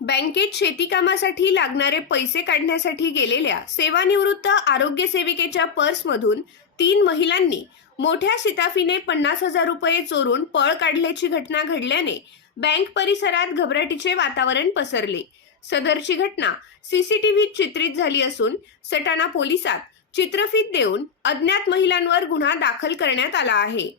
बँकेत शेतीकामासाठी लागणारे पैसे काढण्यासाठी गेलेल्या सेवानिवृत्त आरोग्य सेविकेच्या पर्समधून तीन महिलांनी मोठ्या शिताफीने पन्नास हजार रुपये चोरून पळ काढल्याची घटना घडल्याने बँक परिसरात घबराटीचे वातावरण पसरले. सदरची घटना सीसीटीव्हीत चित्रित झाली असून सटाणा पोलिसात चित्रफीत देऊन अज्ञात महिलांवर गुन्हा दाखल करण्यात आला आहे.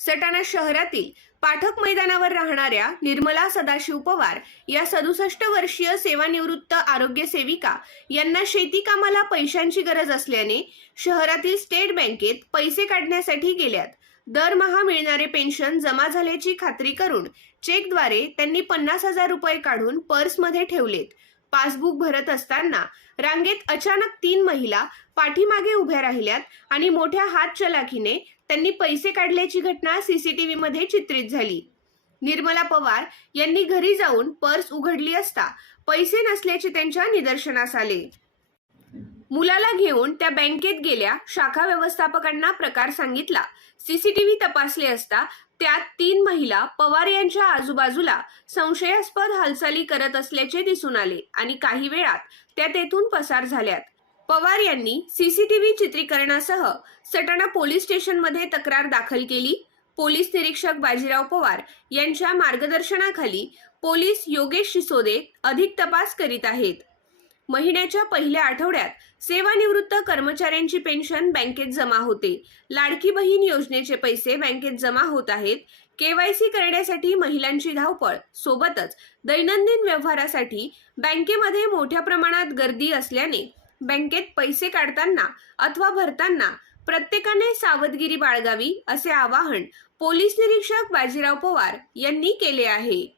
सटाणा शहरातील पाठक मैदानावर राहणाऱ्या निर्मला सदाशिव पवार या सदुसष्ट वर्षीय सेवानिवृत्त आरोग्य सेविका यांना शेती कामाला पैशांची गरज असल्याने शहरातील स्टेट बँकेत पैसे काढण्यासाठी गेल्यात. दरमहा मिळणारे पेन्शन जमा झाल्याची खात्री करून चेकद्वारे त्यांनी पन्नास हजार रुपये काढून पर्समध्ये ठेवलेत. पासबुक भरत असताना रांगेत अचानक तीन महिला पाठीमागे उभ्या राहिल्यात आणि मोठ्या हात चलाखीने त्यांनी पैसे काढल्याची घटना सीसीटीव्ही मध्ये चित्रित झाली. निर्मला पवार यांनी घरी जाऊन पर्स उघडली असता पैसे नसल्याचे त्यांच्या निदर्शनास आले. मुलाला घेऊन त्या बँकेत गेल्या शाखा व्यवस्थापकांना प्रकार सांगितला. सीसीटीव्ही तपासले असता त्यात तीन महिला पवार यांच्या आजूबाजूला संशयास्पद हालचाली करत असल्याचे दिसून आले आणि काही वेळात त्या तेथून पसार झाल्यात. पवार यांनी सीसीटीव्ही चित्रीकरणासह सटाणा पोलीस स्टेशनमध्ये तक्रार दाखल केली. पोलीस निरीक्षक बाजीराव पवार यांच्या मार्गदर्शनाखाली पोलीस योगेश शिसोदे अधिक तपास करीत आहेत. महिन्याच्या पहिल्या आठवड्यात सेवानिवृत्त कर्मचाऱ्यांची पेन्शन बँकेत जमा होते. लाडकी बहीण योजनेचे पैसे बँकेत जमा होत आहेत. केवायसी करण्यासाठी महिलांची धावपळ सोबतच दैनंदिन व्यवहारासाठी बँकेमध्ये मोठ्या प्रमाणात गर्दी असल्याने बँकेत पैसे काढताना अथवा भरताना प्रत्येकाने सावधगिरी बाळगावी असे आवाहन पोलीस निरीक्षक बाजीराव पवार यांनी केले आहे.